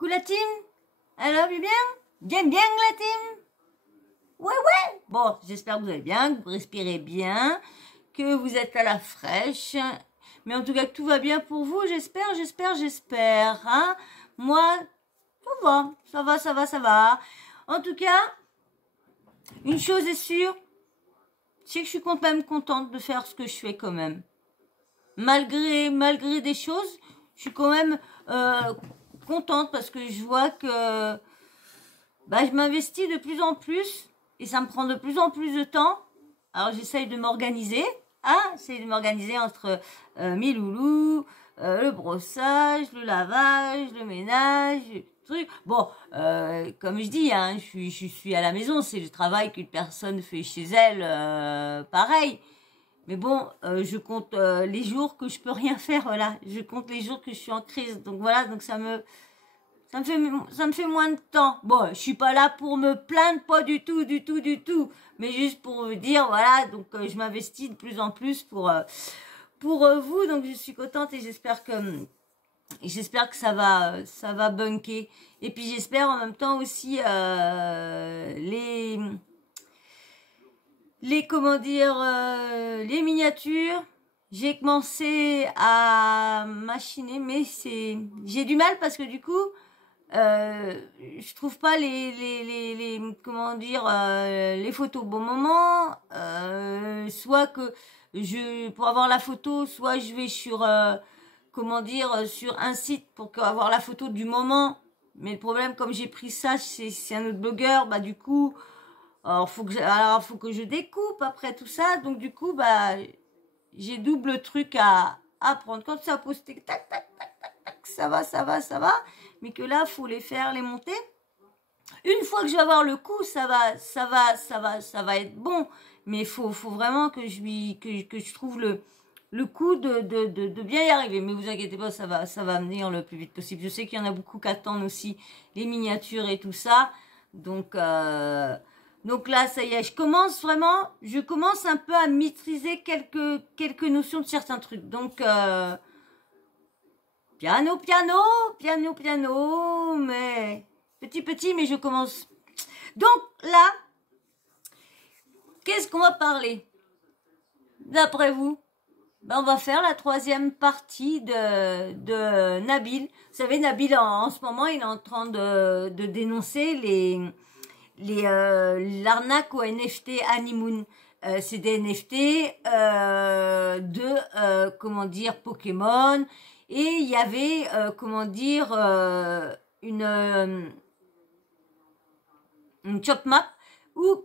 Coucou la team. Alors, bien? Bien la team? Ouais. Bon, j'espère que vous allez bien, que vous respirez bien, que vous êtes à la fraîche. Mais en tout cas, que tout va bien pour vous, j'espère. Hein? Moi, ça va. En tout cas, une chose est sûre, c'est que je suis quand même contente de faire ce que je fais quand même. Malgré des choses, je suis quand même contente parce que je vois que je m'investis de plus en plus et ça me prend de plus en plus de temps. Alors j'essaye de m'organiser, entre mes loulous, le brossage, le lavage, le ménage, truc. Bon, comme je dis, hein, je suis à la maison, c'est le travail qu'une personne fait chez elle, pareil. Mais bon, je compte les jours que je peux rien faire, voilà. Je compte les jours que je suis en crise. Donc voilà, donc ça me fait moins de temps. Bon, je suis pas là pour me plaindre, pas du tout. Mais juste pour vous dire, voilà, donc je m'investis de plus en plus pour vous. Donc je suis contente et j'espère que ça va bunker. Et puis j'espère en même temps aussi les miniatures. J'ai commencé à machiner, mais j'ai du mal parce que du coup, je trouve pas les photos au bon moment. Soit que pour avoir la photo, soit je vais sur, sur un site pour avoir la photo du moment. Mais le problème, comme j'ai pris ça, c'est un autre blogueur, du coup, alors faut que je découpe après tout ça. Donc du coup, j'ai double truc à prendre. Quand ça a posté, tac, ça va. Mais que là, faut les monter. Une fois que je vais avoir le coup, ça va être bon. Mais faut vraiment que je trouve le coup de bien y arriver. Mais vous inquiétez pas, ça va venir le plus vite possible. Je sais qu'il y en a beaucoup qui attendent aussi les miniatures et tout ça. Donc là, ça y est, je commence un peu à maîtriser quelques notions de certains trucs. Donc, piano, mais petit, mais je commence. Donc là, qu'est-ce qu'on va parler? D'après vous? On va faire la troisième partie de Nabil. Vous savez, Nabil, en ce moment, il est en train de dénoncer l'arnaque au NFT Honeymoon. C'est des NFT Pokémon. Et il y avait, une chop map où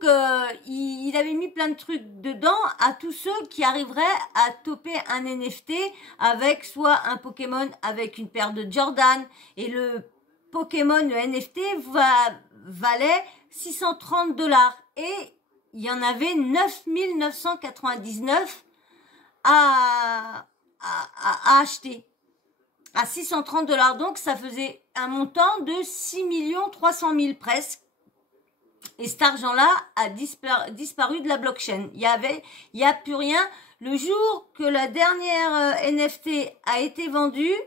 il avait mis plein de trucs dedans à tous ceux qui arriveraient à toper un NFT avec soit un Pokémon avec une paire de Jordan et le Pokémon, le NFT valait 630 $ et il y en avait 9999 à acheter à 630 $. Donc ça faisait un montant de 6 300 000 presque. Et cet argent-là a disparu de la blockchain. Il y a plus rien. Le jour que la dernière NFT a été vendue,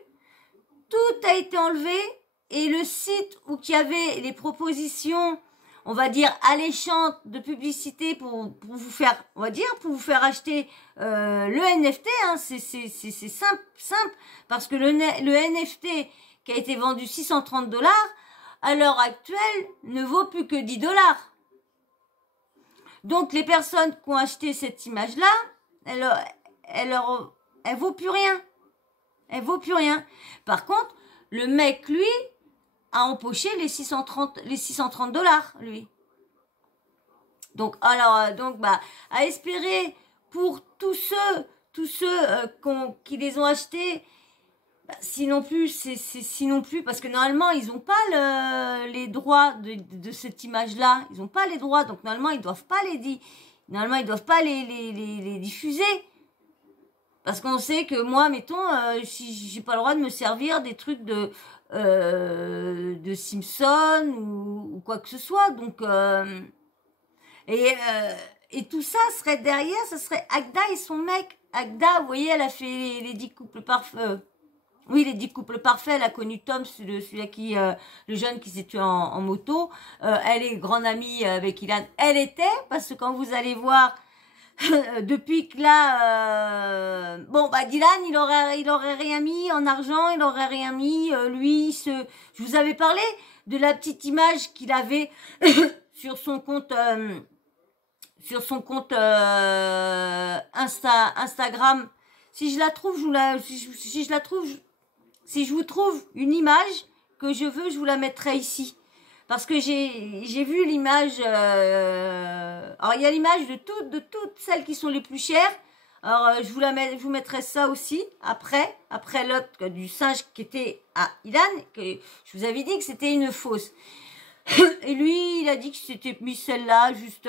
tout a été enlevé et le site où il y avait les propositions, on va dire alléchantes de publicité pour vous faire, acheter le NFT. Hein, c'est simple parce que le NFT qui a été vendu 630 $. À l'heure actuelle, ne vaut plus que 10 $. Donc, les personnes qui ont acheté cette image-là, elle vaut plus rien. Elle vaut plus rien. Par contre, le mec, lui, a empoché les 630 $, lui. Donc, à espérer pour tous ceux qui les ont achetés, sinon plus, parce que normalement, ils n'ont pas les droits de cette image-là. Ils n'ont pas les droits, donc normalement, ils doivent pas les diffuser. Parce qu'on sait que moi, mettons, si j'ai pas le droit de me servir des trucs de Simpson ou quoi que ce soit. Donc, et tout ça serait derrière, ça serait Agda et son mec. Agda, vous voyez, elle a fait les 10 couples parfaits. Oui, les 10 couples parfaits, elle a connu Tom, celui à qui, le jeune qui s'est tué en moto. Elle est grande amie avec Ilan. Elle était, parce que quand vous allez voir, depuis que là, bon, bah Dylan, il aurait rien mis en argent, il aurait rien mis. Lui, je vous avais parlé de la petite image qu'il avait sur son compte, Instagram. Si je la trouve, si je la trouve, si je vous trouve une image que je veux, je vous la mettrai ici. Parce que j'ai vu l'image. Alors il y a l'image de toutes celles qui sont les plus chères. Alors je vous mettrai ça aussi après l'autre du singe qui était à Ilan, que je vous avais dit que c'était une fausse. Et lui, il a dit que c'était mis celle-là juste.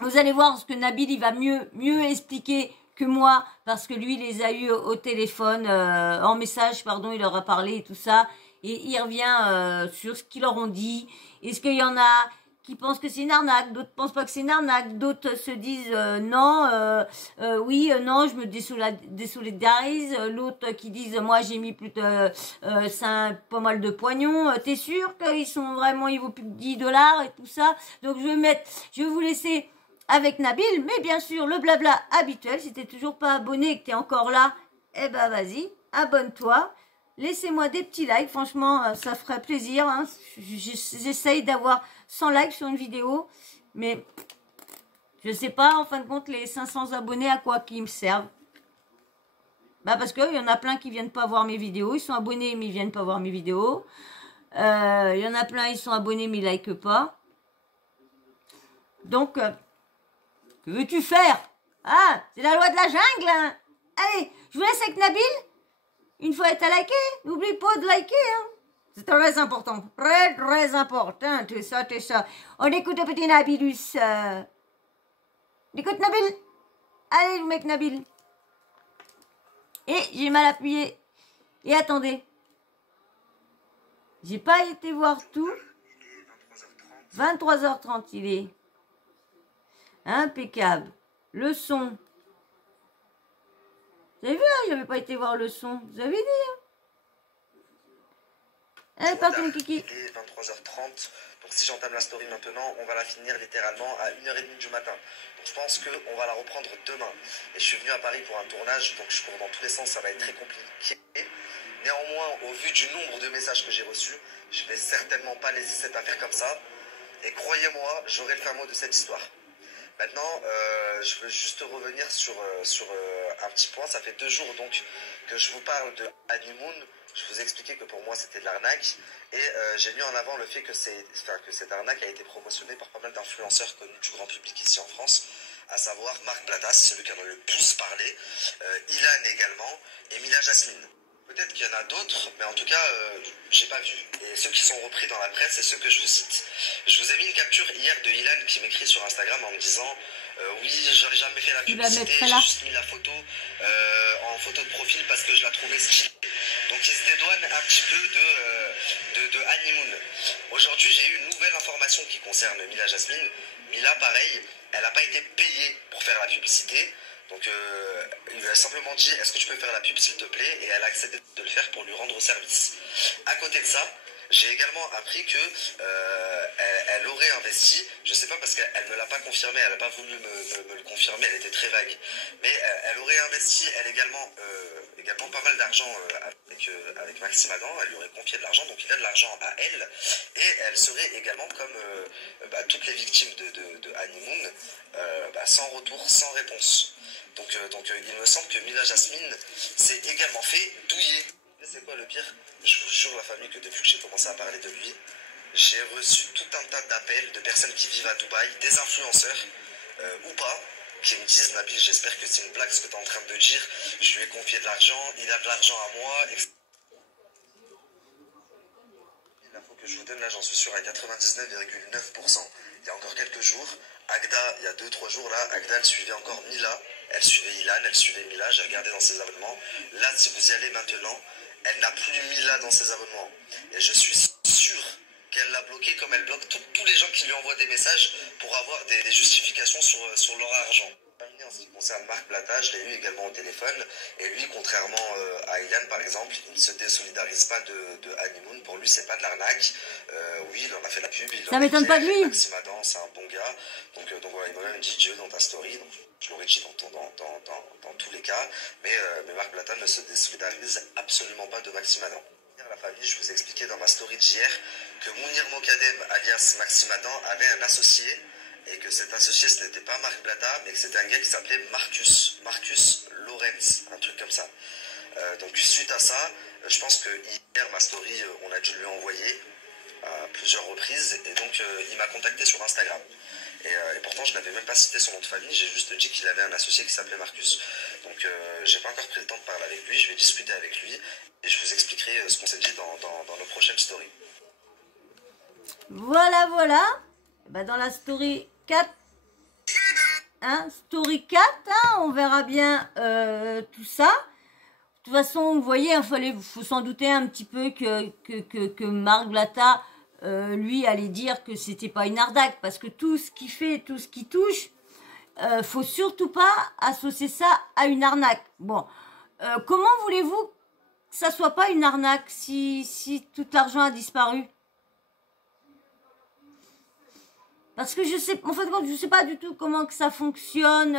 Vous allez voir ce que Nabil il va mieux expliquer que moi, parce que lui, il les a eu au téléphone, en message, pardon, il leur a parlé et tout ça, et il revient sur ce qu'ils leur ont dit. Est-ce qu'il y en a qui pensent que c'est une arnaque, d'autres pensent pas que c'est une arnaque, d'autres se disent non, oui, non, je me désolidarise, l'autre qui disent moi j'ai mis plus de pas mal de poignons, t'es sûr qu'ils sont vraiment, ils vaut plus que 10 dollars et tout ça, donc je vais vous laisser avec Nabil, mais bien sûr, le blabla habituel, si t'es toujours pas abonné et que t'es encore là, eh ben vas-y, abonne-toi, laissez-moi des petits likes, franchement, ça ferait plaisir, hein. J'essaye d'avoir 100 likes sur une vidéo, mais je sais pas, en fin de compte, les 500 abonnés, à quoi qu'ils me servent. Bah parce qu'il y en a plein qui viennent pas voir mes vidéos, ils sont abonnés mais ils viennent pas voir mes vidéos. Il y en a plein, ils sont abonnés mais ils likent pas. Donc... que veux-tu faire? Ah, c'est la loi de la jungle, hein. Allez, je vous laisse avec Nabil. Une fois est à liker, n'oublie pas de liker, hein. C'est très important. Très, très important, tout ça, tout ça. On écoute le petit Nabilus. On écoute Nabil. Allez, le mec Nabil. Et j'ai mal appuyé. Et attendez. J'ai pas été voir tout. 23h30, il est. Impeccable. Le son. Vous avez vu, hein, j'avais pas été voir le son. Vous avez dit, hein. Allez, partez, mon kiki. Il est 23h30. Donc si j'entame la story maintenant, on va la finir littéralement à 1h30 du matin. Donc je pense qu'on va la reprendre demain. Et je suis venu à Paris pour un tournage, donc je cours dans tous les sens, ça va être très compliqué. Néanmoins, au vu du nombre de messages que j'ai reçus, je vais certainement pas laisser cette affaire comme ça. Et croyez-moi, j'aurai le fin mot de cette histoire. Maintenant, je veux juste revenir sur un petit point. Ça fait 2 jours donc que je vous parle de Honeymoon. Je vous ai expliqué que pour moi c'était de l'arnaque. Et j'ai mis en avant le fait que cette arnaque a été promotionnée par pas mal d'influenceurs connus du grand public ici en France. À savoir Marc Blatas, celui qui en a le plus parlé, Ilan également, et Mila Jasmine. Peut-être qu'il y en a d'autres, mais en tout cas, j'ai pas vu. Et ceux qui sont repris dans la presse, c'est ceux que je vous cite. Je vous ai mis une capture hier de Ilan qui m'écrit sur Instagram en me disant oui, j'aurais jamais fait la publicité, j'ai juste mis la photo en photo de profil parce que je la trouvais stylée. Donc il se dédouane un petit peu de Honeymoon. Aujourd'hui, j'ai eu une nouvelle information qui concerne Mila Jasmine. Mila, pareil, elle n'a pas été payée pour faire la publicité. Donc il lui a simplement dit est-ce que tu peux faire la pub s'il te plaît, et elle a accepté de le faire pour lui rendre service. À côté de ça, j'ai également appris que elle aurait investi, je sais pas parce qu'elle me l'a pas confirmé, elle n'a pas voulu me le confirmer, elle était très vague, mais elle aurait investi elle également pas mal d'argent avec Maxime Adam, elle lui aurait confié de l'argent, donc il a de l'argent à elle, et elle serait également comme toutes les victimes de Honeymoon, sans retour, sans réponse. Donc il me semble que Mila Jasmine s'est également fait douiller. C'est quoi le pire? Je vous jure la famille que depuis que j'ai commencé à parler de lui, j'ai reçu tout un tas d'appels de personnes qui vivent à Dubaï, des influenceurs ou pas, qui me disent Nabil, j'espère que c'est une blague ce que tu es en train de dire, je lui ai confié de l'argent, il a de l'argent à moi, etc. L'info que je vous donne là, j'en suis sûr à 99,9%. Il y a encore quelques jours, Agda, il y a 2-3 jours là, Agda elle suivait encore Mila, elle suivait Ilan, elle suivait Mila, j'ai regardé dans ses abonnements. Là, si vous y allez maintenant, elle n'a plus Mila dans ses abonnements. Et je suis sûr qu'elle l'a bloqué comme elle bloque tous les gens qui lui envoient des messages pour avoir des justifications sur leur argent. En ce qui concerne Marc Blatta, je l'ai eu également au téléphone, et lui, contrairement à Ilan par exemple, il ne se désolidarise pas de Honeymoon. Pour lui, c'est pas de l'arnaque. Oui, il en a fait la pub, Ça m'étonne pas de lui. Maxime Adam, c'est un bon gars. Donc voilà, il m'a même dit Dieu dans ta story. Donc, je l'aurais dit dans tous les cas. Mais Marc Blatta ne se désolidarise absolument pas de Maxime Adam. La famille, je vous expliquais dans ma story d'hier que Mounir Mokadem, alias Maxime Adam, avait un associé, et que cet associé, ce n'était pas Marc Blatta, mais que c'était un gars qui s'appelait Marcus Lorenz, un truc comme ça. Donc suite à ça, je pense que hier, ma story, on a dû lui envoyer à plusieurs reprises, et donc il m'a contacté sur Instagram. Et pourtant, je n'avais même pas cité son nom de famille, j'ai juste dit qu'il avait un associé qui s'appelait Marcus. Donc j'ai pas encore pris le temps de parler avec lui, je vais discuter avec lui, et je vous expliquerai ce qu'on s'est dit dans nos prochaines stories. Voilà, voilà. Bah, dans la story 4, hein, story 4, hein, on verra bien tout ça. De toute façon, vous voyez, il faut s'en douter un petit peu que Marc Blatta, lui, allait dire que c'était pas une arnaque, parce que tout ce qu'il fait, tout ce qu'il touche, faut surtout pas associer ça à une arnaque. Bon, comment voulez-vous que ça soit pas une arnaque si tout l'argent a disparu? Parce que je sais, en fait, je sais pas du tout comment que ça fonctionne.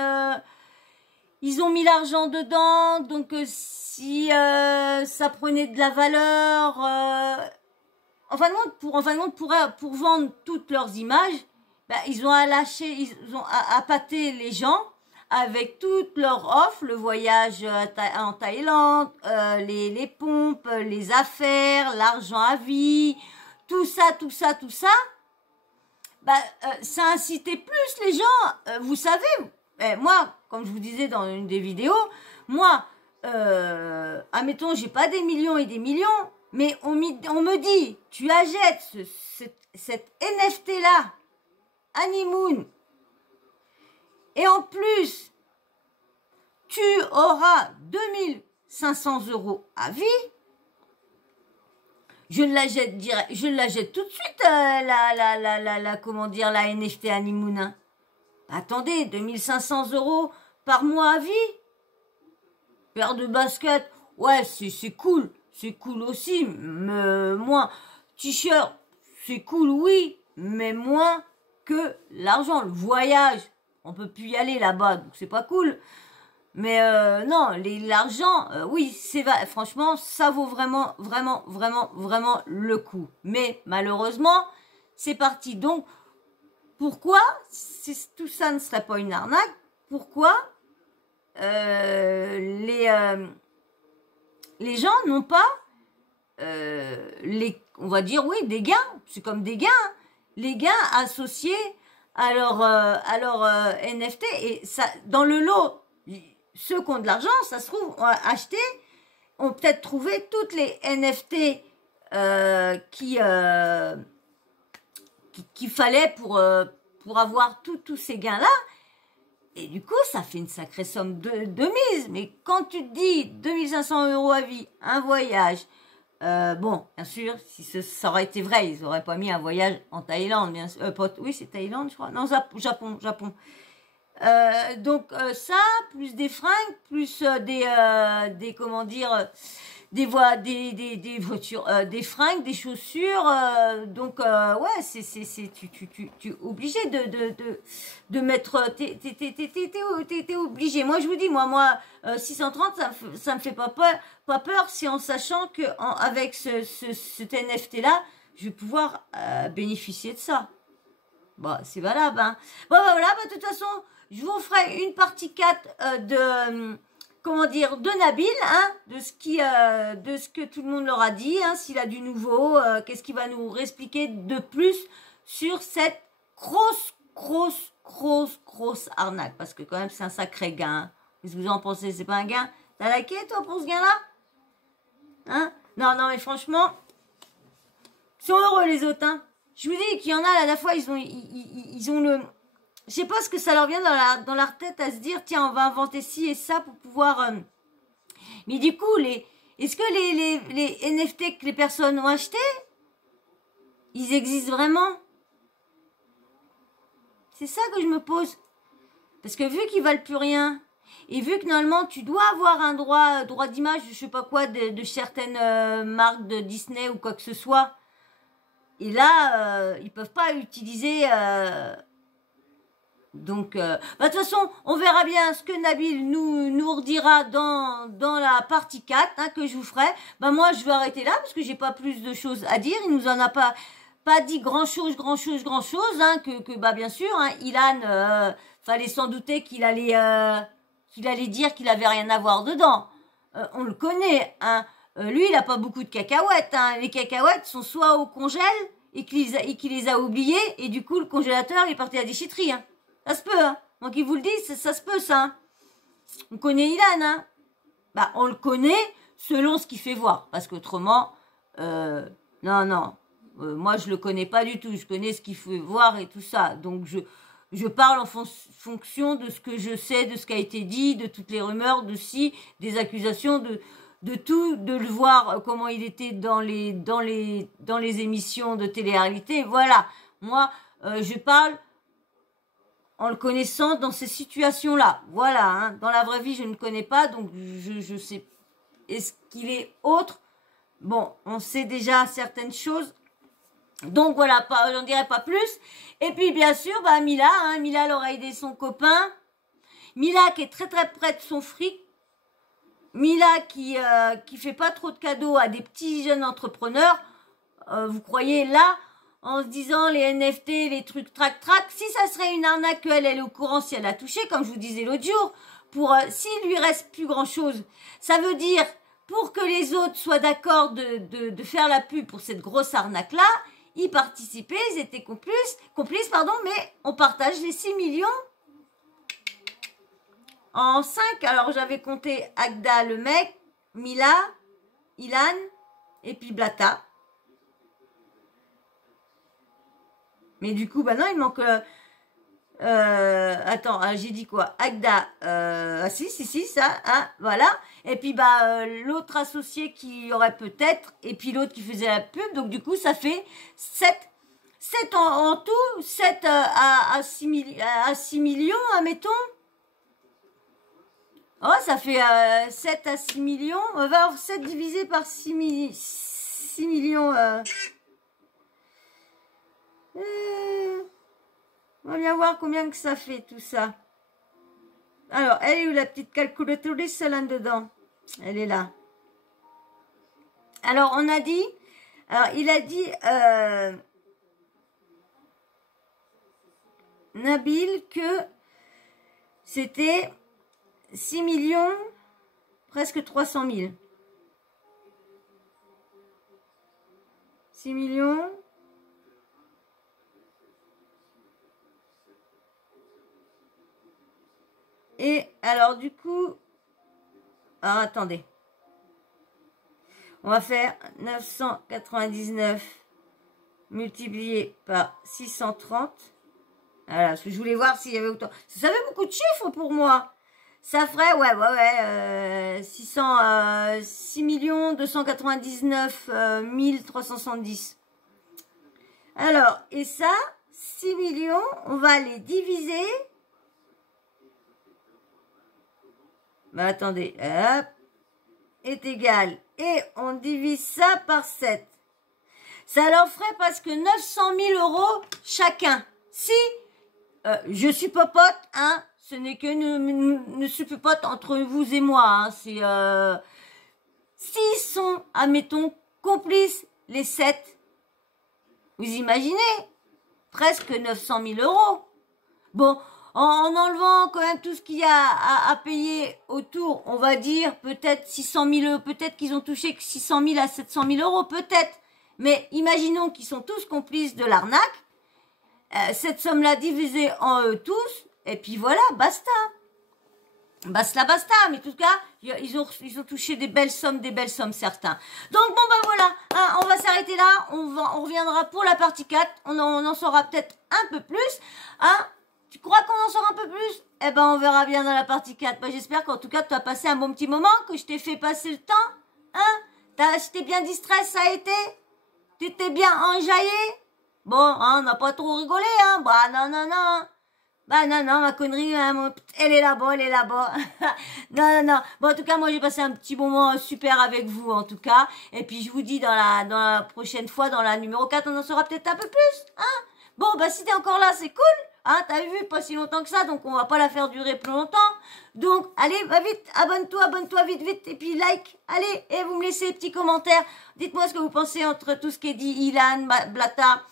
Ils ont mis l'argent dedans, donc si ça prenait de la valeur, en fin de compte, pour vendre toutes leurs images, ben, ils ont à lâcher, ils ont à pâter les gens avec toutes leurs offres, le voyage en Thaïlande, les pompes, les affaires, l'argent à vie, tout ça. Bah, ça incitait plus les gens, vous savez, moi, comme je vous disais dans une des vidéos, moi, admettons, j'ai pas des millions et des millions, mais on me dit, tu achètes cette NFT-là, Honeymoon, et en plus, tu auras 2500 € à vie. Je la jette direct, je la jette tout de suite, comment dire, la NFT Honeymoon. Hein. Attendez, 2500 € par mois à vie. Paire de baskets, ouais, c'est cool aussi, mais moins. T-shirt, c'est cool, oui, mais moins que l'argent. Le voyage, on peut plus y aller là-bas, donc c'est pas cool. Mais non, l'argent, oui, franchement, ça vaut vraiment le coup. Mais malheureusement, c'est parti. Donc, pourquoi, si tout ça ne serait pas une arnaque, pourquoi les gens n'ont pas, on va dire, oui, des gains. C'est comme des gains. Hein. Les gains associés à leur NFT. Et ça, dans le lot, ceux qui ont de l'argent, ça se trouve, ont peut-être trouvé toutes les NFT qu'il fallait pour avoir tous ces gains-là. Et du coup, ça fait une sacrée somme de mise. Mais quand tu te dis 2500 € à vie, un voyage, bon, bien sûr, si ça aurait été vrai, ils n'auraient pas mis un voyage en Thaïlande. Bien sûr, oui, c'est Thaïlande, je crois. Non, Japon. Donc ça, plus des fringues, plus des comment dire, des voitures, des fringues, des chaussures. Donc ouais, tu es obligé de mettre, t'es obligé. Moi je vous dis, moi 630, ça me fait pas peur, si en sachant que avec cet NFT là, je vais pouvoir bénéficier de ça. Bon, c'est valable, hein. Bon, voilà, de toute façon, je vous ferai une partie 4 de Nabil, hein, de ce que tout le monde leur a dit, hein, s'il a du nouveau, qu'est-ce qu'il va nous expliquer de plus sur cette grosse arnaque, parce que quand même, c'est un sacré gain. Hein. Qu'est-ce que vous en pensez? C'est pas un gain? T'as liké, toi, pour ce gain-là? Hein? Non, mais franchement, ils sont heureux, les autres, hein. Je vous dis qu'il y en a, à la fois, ils ont le... Je sais pas ce que ça leur vient dans leur tête à se dire, tiens, on va inventer ci et ça pour pouvoir... Mais du coup, est-ce que les NFT que les personnes ont acheté, ils existent vraiment? C'est ça que je me pose. Parce que vu qu'ils valent plus rien, et vu que normalement tu dois avoir un droit d'image, je sais pas quoi, de certaines marques de Disney ou quoi que ce soit, et là, ils peuvent pas utiliser... Donc, de toute façon, on verra bien ce que Nabil nous redira dans la partie 4, hein, que je vous ferai. Moi, je vais arrêter là parce que j'ai pas plus de choses à dire. Il nous en a pas dit grand chose, hein, bien sûr, hein, Ilan, fallait s'en douter qu'il allait dire qu'il avait rien à voir dedans. On le connaît, hein. Lui, il a pas beaucoup de cacahuètes, hein. Les cacahuètes sont soit au congèle et qu'il les a oubliées, et du coup, le congélateur, il est parti à la déchetterie, hein. Ça se peut, hein. Donc, il vous le dit, ça se peut, ça, hein. On connaît Ilan, hein. On le connaît selon ce qu'il fait voir. Parce qu'autrement, non. Moi, je le connais pas du tout. Je connais ce qu'il fait voir et tout ça. Donc, je parle en fonction de ce que je sais, de ce qui a été dit, de toutes les rumeurs, des accusations, de tout, de le voir comment il était dans les émissions de télé-réalité. Voilà. Moi, je parle en le connaissant dans ces situations-là. Voilà, hein. Dans la vraie vie, je ne connais pas, donc je sais. Est-ce qu'il est autre? Bon, on sait déjà certaines choses. Donc voilà, j'en dirai pas plus. Et puis bien sûr, Mila, hein, Mila, elle aura aidé son copain. Mila qui est très très près de son fric. Mila qui fait pas trop de cadeaux à des petits jeunes entrepreneurs. Vous croyez là, en se disant les NFT, les trucs trac, si ça serait une arnaque, elle est au courant si elle a touché, comme je vous disais l'autre jour, s'il lui reste plus grand chose, ça veut dire, pour que les autres soient d'accord de faire la pub pour cette grosse arnaque-là, ils participaient, ils étaient complices, mais on partage les 6 millions en 5. Alors j'avais compté Agda le mec, Mila, Ilan, et puis Blata. Mais du coup, non, il manque... attends, j'ai dit quoi? Agda, si, ça, hein, voilà. Et puis, l'autre associé qui aurait peut-être, et puis l'autre qui faisait la pub. Donc, du coup, ça fait 7 en tout, 7 à 6 millions, admettons. Oh, ça fait 7 à 6 millions. On va avoir 7 divisé par 6 millions... on va bien voir combien que ça fait tout ça. Alors, elle est où la petite calculatrice là-dedans? Elle est là. Alors, on a dit... Alors, il a dit... Nabil que c'était 6 millions, presque 300 000. 6 millions... Et alors du coup, alors attendez, on va faire 999 multiplié par 630. Voilà, parce que je voulais voir s'il y avait autant. Ça fait beaucoup de chiffres pour moi. Ça ferait, 6 299 370. Alors, et ça, 6 millions, on va les diviser. Attendez, hop, est égal. Et on divise ça par 7. Ça leur ferait presque 900 000 € chacun. Si je suis popote, hein, ce n'est que ne suppote entre vous et moi. Hein, c'est s'ils sont, admettons, complices les 7, vous imaginez, presque 900 000 €. Bon, en enlevant quand même tout ce qu'il y a à payer autour, on va dire peut-être 600 000 €, peut-être qu'ils ont touché que 600 000 à 700 000 €, peut-être. Mais imaginons qu'ils sont tous complices de l'arnaque. Cette somme-là divisée en eux tous, et puis voilà, basta. Basta. Mais en tout cas, ils ont touché des belles sommes certains. Donc bon voilà, hein, on va s'arrêter là. On reviendra pour la partie 4. On en saura peut-être un peu plus. Hein. Tu crois qu'on en saura un peu plus? Eh ben, on verra bien dans la partie 4. J'espère qu'en tout cas, tu as passé un bon petit moment, que je t'ai fait passer le temps. Hein? J'étais bien distrait, ça a été? Tu t'es bien enjaillé? Bon, hein, on n'a pas trop rigolé, hein. Bah, non, non, non. Bah, non, non, ma connerie, hein, elle est là-bas, elle est là-bas. Non, non, non. Bon, en tout cas, moi, j'ai passé un petit moment super avec vous, en tout cas. Et puis, je vous dis, dans la prochaine fois, dans la numéro 4, on en saura peut-être un peu plus, hein. Bon, bah, si t'es encore là, c'est cool. Hein, t'as vu, pas si longtemps que ça, donc on va pas la faire durer plus longtemps. Donc, allez, va vite, abonne-toi vite, vite, et puis like. Allez, et vous me laissez des petits commentaires. Dites-moi ce que vous pensez entre tout ce qui est dit Ilan, Blata,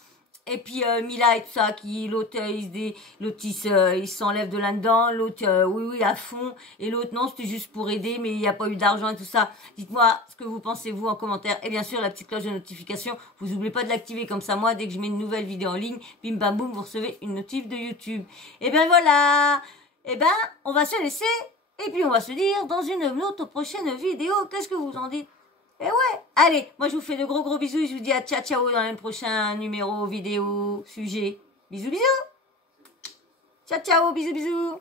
et puis Mila et tout ça, qui l'autre il s'enlève de là-dedans, l'autre oui à fond, et l'autre non, c'était juste pour aider, mais il n'y a pas eu d'argent et tout ça. Dites-moi ce que vous pensez vous en commentaire, et bien sûr la petite cloche de notification, vous n'oubliez pas de l'activer, comme ça moi dès que je mets une nouvelle vidéo en ligne, bim bam boum, vous recevez une notif de YouTube. Et ben voilà, et ben on va se laisser, et puis on va se dire dans une autre prochaine vidéo, qu'est-ce que vous en dites? Et ouais, allez, moi je vous fais de gros bisous et je vous dis à ciao dans le prochain numéro, vidéo, sujet. Bisous, bisous. Ciao, bisous.